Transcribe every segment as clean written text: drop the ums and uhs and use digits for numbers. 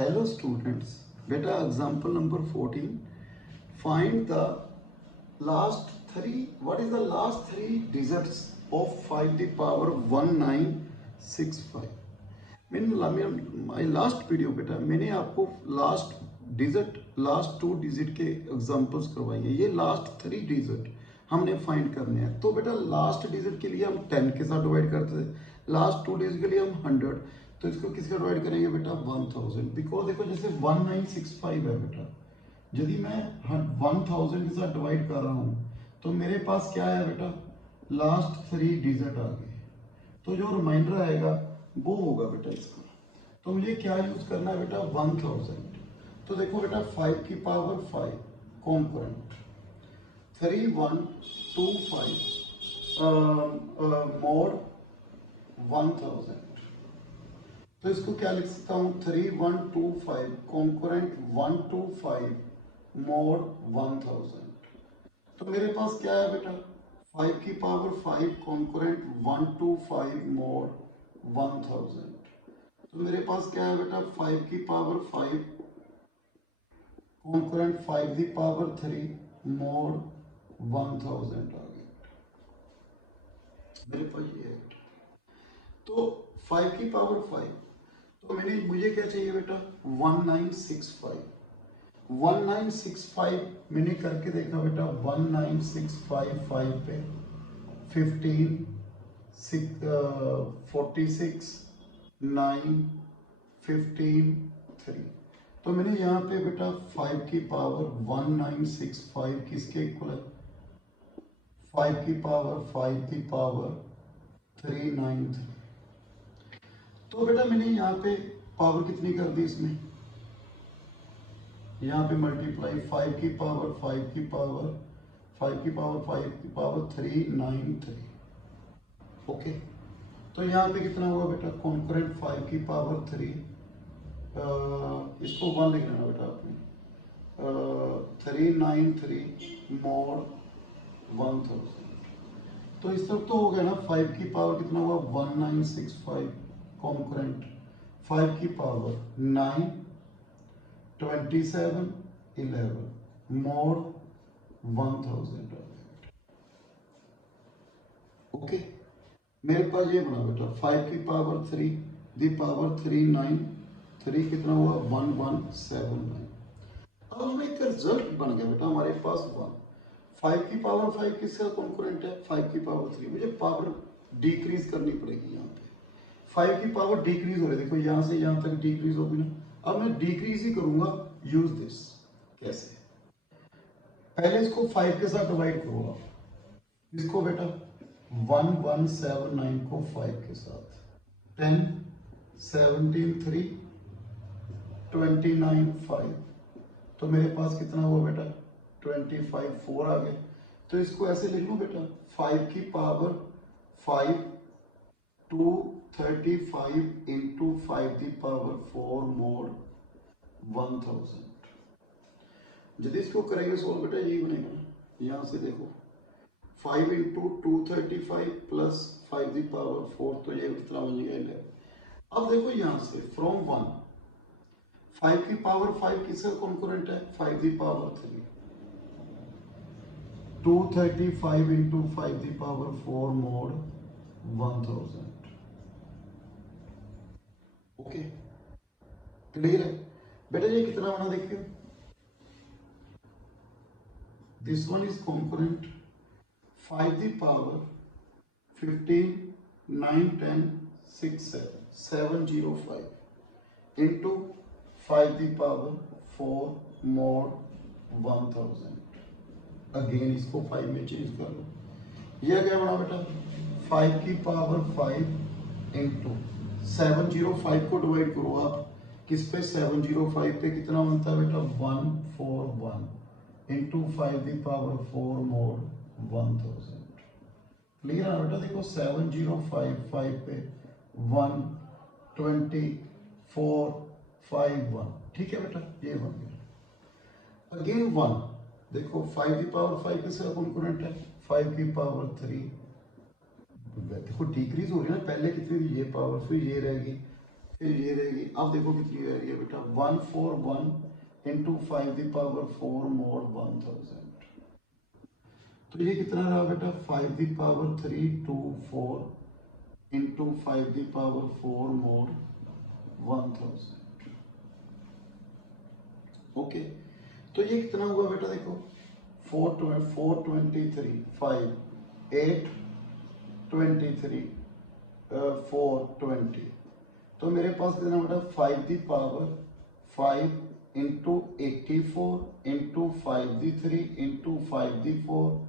Hello students, beta example number 14. Find the last three, what is the last three digits of 5 the power 1965. My last video बेटा मैंने आपको last two digit के examples करवाए हैं। ये last three digit हमने find करने हैं। तो बेटा लास्ट डिजिट के लिए हम 10 के साथ डिवाइड करते थे, लास्ट टू डिजिट के लिए हम 100, तो इसको किसका डिवाइड करेंगे बेटा 1000। बिकॉज देखो जैसे 1965 है बेटा, यदि मैं 1000 के साथ डिवाइड कर रहा हूँ तो मेरे पास क्या है बेटा, लास्ट थ्री डिजिट आ गए, तो जो रिमाइंडर आएगा वो होगा बेटा इसका। तो मुझे क्या यूज करना है बेटा 1000। तो देखो बेटा 5 की पावर 5 कॉम्पोनेंट 3125 मोड 1000। तो इसको क्या लिख सकता हूँ 3125 कॉम्पोनेंट 125 मोड 1000। तो मेरे पास क्या है बेटा 5 की पावर 5 कॉन्करेंट 125 मोड 1000। तो मेरे पास क्या है बेटा 5 की पावर 5 कॉन्करेंट 5 की पावर 3 मोड 1000 आ गया मेरे पास ये है। तो 5 की पावर 5, तो मुझे क्या चाहिए बेटा 1965। 1965 मैंने करके देखा बेटा 19655 पे 15 46 9 15 3। तो मैंने यहाँ पे बेटा 5 की पावर 1965 किसके इक्वल है 5 की पावर 5 की पावर 393। तो बेटा मैंने यहाँ पे पावर कितनी कर दी इसमें, यहाँ पे मल्टीप्लाई 5 की पावर 5 की पावर 5 की पावर 5 की पावर 393। ओके, तो यहाँ पे कितना हुआ बेटा कॉन्करेंट 5 की पावर 3, इसको 1 लिख लेना बेटा आपने, 393 मोड 1000। तो इस तरफ तो हो गया ना 5 की पावर कितना हुआ 1965 कॉन्करेंट 5 की पावर 9 27 11 मोड 1000। ओके, मेरे पास ये बना बेटा 5 की पावर 3 दी पावर 393 कितना हुआ 1179। अब हमें एक रिजल्ट बन गया बेटा हमारे पास 1। 5 की पावर 5 किसका कॉन्करेंट है 5 की पावर 3, मुझे पावर डिक्रीज करनी पड़ेगी। यहाँ पे 5 की पावर डिक्रीज हो रही है, देखो यहाँ से यहाँ तक डिक्रीज होगी ना। अब मैं डिक्रीज ही करूंगा, यूज दिस। कैसे, पहले इसको 5 के साथ डिवाइड करो आप, इसको बेटा 1179 को 5 के साथ 10 17 3 29 5, तो मेरे पास कितना हुआ बेटा 25 4 आ गए। तो इसको ऐसे लिख लूं बेटा 5 की पावर 5 235 इंटू 5 की पावर 4 मोड 1000। यदि इसको करेंगे सोल्व बेटा यही बनेगा। यहां से देखो 5 इंटू 235 प्लस 5 की पावर 4, तो ये कितना बन जाएगा 11। अब देखो यहां से फ्रॉम 1 5 की पावर 5 किसका कॉन्करेंट है 5 की पावर 3, 235 इंटू 5 की पावर 4 मोड 1000। ओके, क्लियर है बेटा। ये कितना बना देखियो, दिस वन इज कॉन्करेंट 5 की पावर 15 9 10 6 7 705 इंटू 5 की पावर 4 मोड 1000। अगेन इसको 5 में चेंज कर लो, यह क्या बना बेटा 5 की पावर 5 इंटू 705 को डिवाइड करो आप किस पे 705 पे, कितना बनता है बेटा 141 इंटू 5 की पावर 4 मोड 1000। क्लियर है बेटा, देखो 7055 पे 12451, ठीक है बेटा ये बन गया। अगेन 1, देखो 5 की पावर 5 किसका कॉन्करेंट है 5 की पावर 3, देखो डिक्रीज हो रही है ना, पहले कितनी थी ये पावर, फिर ये रहेगी फिर ये रहेगी, अब देखो कितनी रह रही है बेटा, 141 इंटू 5⁴ मोड 1000। तो ये कितना रहा बेटा, 5⁴ इंटू 5⁴ मोड 1000। ओके, तो ये कितना हुआ बेटा, देखो 423, 5 8 23 420। तो मेरे पास कितना बेटा, 5⁵ इंटू 84 इंटू 5⁵ इंटू 5⁵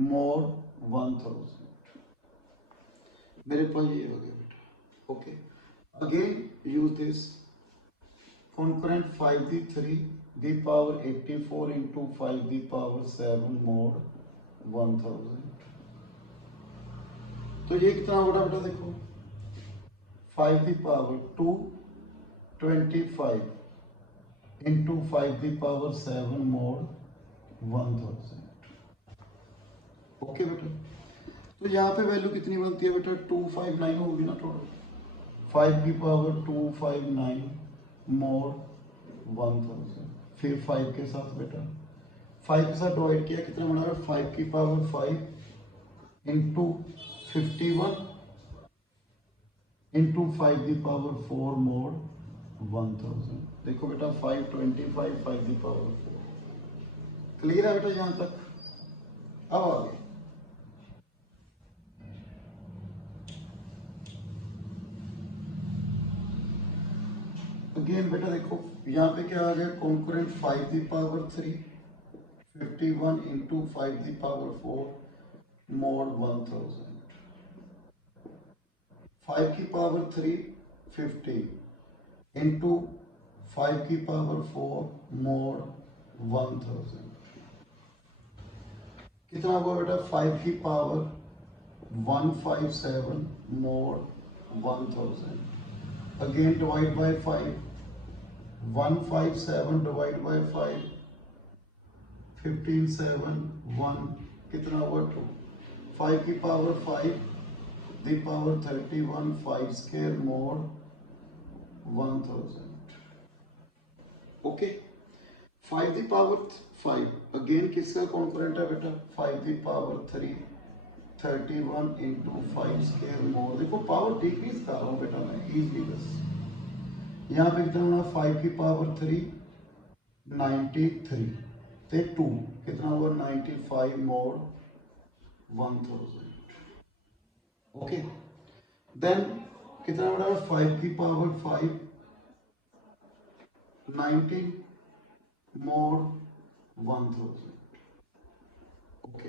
मोड 1000। मेरे पास ये हो गया बेटा। Okay, again use this concurrent 5⁵ the power 84 into 5⁷ mod 1000। तो ये कितना होगा बेटा, देखो 5⁵ into 5⁷ mod 1000। ओके बेटा, तो यहाँ पे वैल्यू कितनी बनती है बेटा, 259 होगी ना टोटल। 5⁵259 मोड 1000। फिर 5 के साथ बेटा, 5 के साथ डिवाइड किया, कितना बना है, 5⁵ इंटू 51 इंटू 5⁴ मोड 1000। देखो बेटा 525 5⁴। क्लियर है बेटा यहाँ तक। अब आगे अगेन बेटा देखो, यहाँ पे क्या आ गया, concurrent 5⁵ 51 into 5⁴ mode 1000। 5⁵ 50 into 5⁴ mode 1000। कितना हुआ बेटा, 5⁵157 mode 1000। Again divide by 5, 157 divide by 5, 15 7 1, कितना हुआ 2। 5⁵5 the power 31 5 square mod 1000। Okay, 5⁵5 again किसका कॉम्पोनेंट है बेटा, 5⁵3 31 इंटू 5 स्क्वायर मोड। देखो पावर डिक्रीज कर रहा हूँ बेटा मैं इजली, बस यहाँ पे कितना होना, 5⁵3 93 ते 2 कितना हुआ, 95 मोड 1000। ओके, देन कितना बड़ा, 5⁵5 19 मोड 1000। ओके,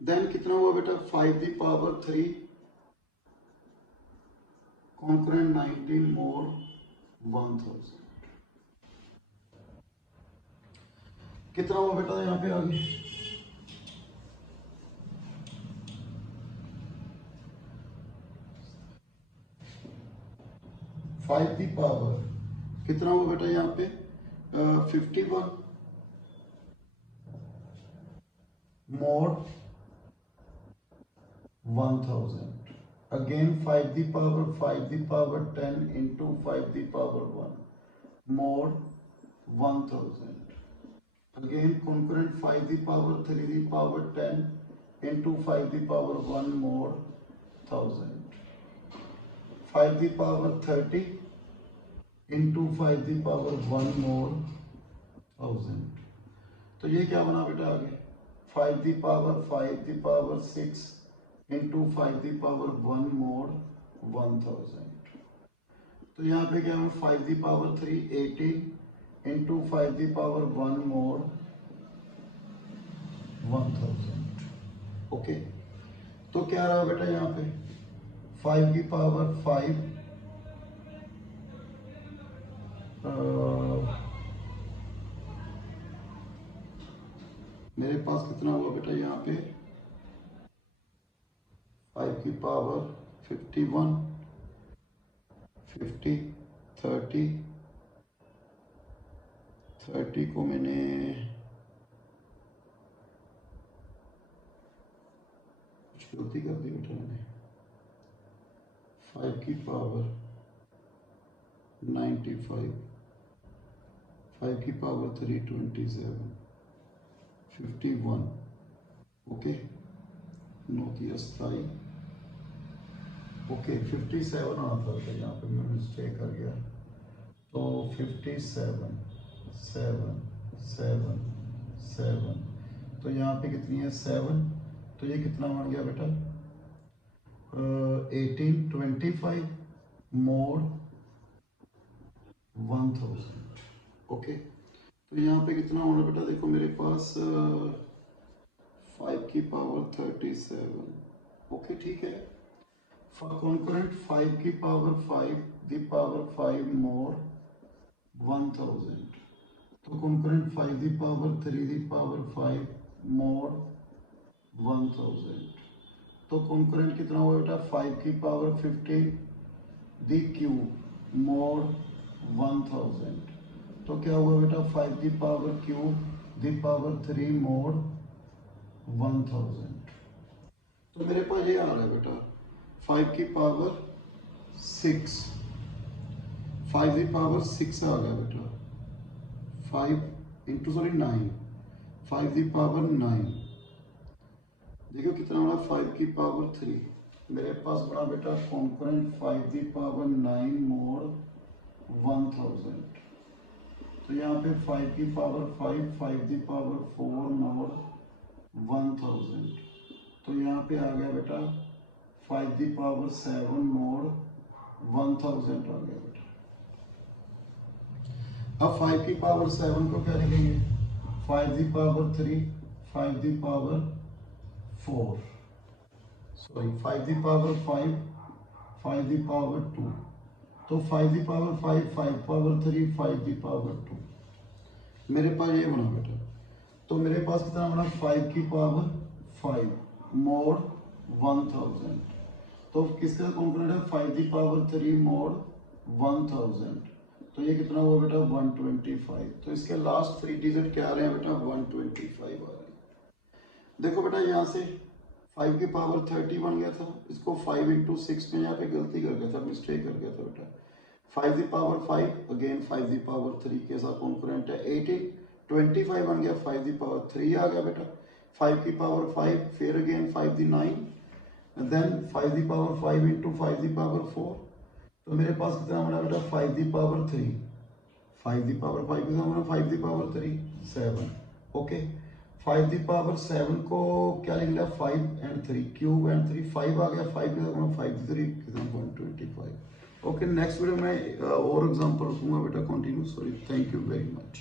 देन कितना हुआ बेटा, 5⁵3 कॉन्करेंट 19 मोड 1000। कितना हुआ बेटा, यहाँ पे आगे 5⁵ कितना हुआ बेटा, यहाँ पे 51 mode 1000। Again 5⁵10 into 5⁵1 mode 1000। Again concurrent 5⁵3 into 5⁵1 mode 1000। 5⁵30 into 5⁵1 mode 1000। तो ये क्या बना बेटा आगे, 5⁵6 इंटू 5⁵1 मोड 1000। तो यहाँ पे क्या है, 5⁵3 18 इंटू 5⁵1 मोड 1000। ओके, तो क्या रहा बेटा यहाँ पे, 5⁵5 मेरे पास कितना हुआ बेटा यहाँ पे, 5⁵51 50 30 को मैंने कुछ गलती कर दी बेटा, मैंने 5⁵ 95, 5 की पावर 3 27, 51, ओके 9 27, ओके 57 आना था, तो यहाँ पे मैं मिस्टेक कर गया, तो 57 7 7 7, तो यहाँ पे कितनी है 7, तो ये कितना बन गया बेटा 1825 मोर 1000, ओके। तो यहाँ पे कितना होना बेटा, देखो मेरे पास 5 की पावर 37, ओके ठीक है। कॉन्करेंट 5 की पावर 5 दी पावर 5 मोर 1000, तो concurrent 5 the power 3 the power 5 मोर 1000, तो कॉन्करेंट कितना हुआ बेटा 5 की पावर 15 दी क्यूब मोर 1000, तो क्या हुआ बेटा 5 the power cube the power 3 मोर 1000, तो मेरे पास ये आ रहा है बेटा 5 की पावर 6, 5 दी पावर 6 आ गया बेटा 5 इंटू 9, 5 दी पावर 9, देखो कितना बड़ा 5 की पावर 3, मेरे पास बड़ा बेटा कॉन्करेंट 5 दी पावर 9 मोर 1000, तो यहाँ पे 5 की पावर 5 5 दी पावर 4 मोर 1000, तो यहाँ पे आ गया बेटा 5 दी पावर 7 मोर 1000 आ गया बेटा। अब 5 की पावर 7 को क्या लिखेंगे 5 the power 3 5 the power 4, sorry 5 the power 5 5 the power 2, तो 5 the power 5 5 power 3 5 the power 2, मेरे पास ये बना बेटा, तो मेरे पास कितना बना 5 की पावर 5 मोर 1000, तो किसका कॉन्करेंट है 5 दी पावर 3 मोर 1000, तो ये कितना हुआ बेटा 125, तो इसके लास्ट 3 डिजिट क्या आ रहे हैं बेटा 125 आ रहे हैं। देखो बेटा यहाँ से 5 की पावर 30 बन गया था, इसको 5 इंटू 6 में यहाँ पे गलती कर गया था, मिस्टेक कर गया था बेटा, 5 the power 5 again 5 the power 3 के साथ कॉन्करेंट है 18, 25 बन गया 5 दी पावर 3 आ गया बेटा, 5 की पावर 5 फिर again 5 the 9, then 5 the power 5 into 5 the power 4, तो मेरे पास कितना बना बेटा 5 दी पावर 3, 5 दी पावर 5 कितना बना 5 the power 3 7, okay 5 the power 7 को क्या लिख लिया 5 एंड 3 क्यूब एंड 3 5 आ गया 5 कितना 5 दी 3 कितना 125, ओके। नेक्स्ट वीडियो में और एग्जांपल रखूंगा बेटा continue, sorry, thank you very much.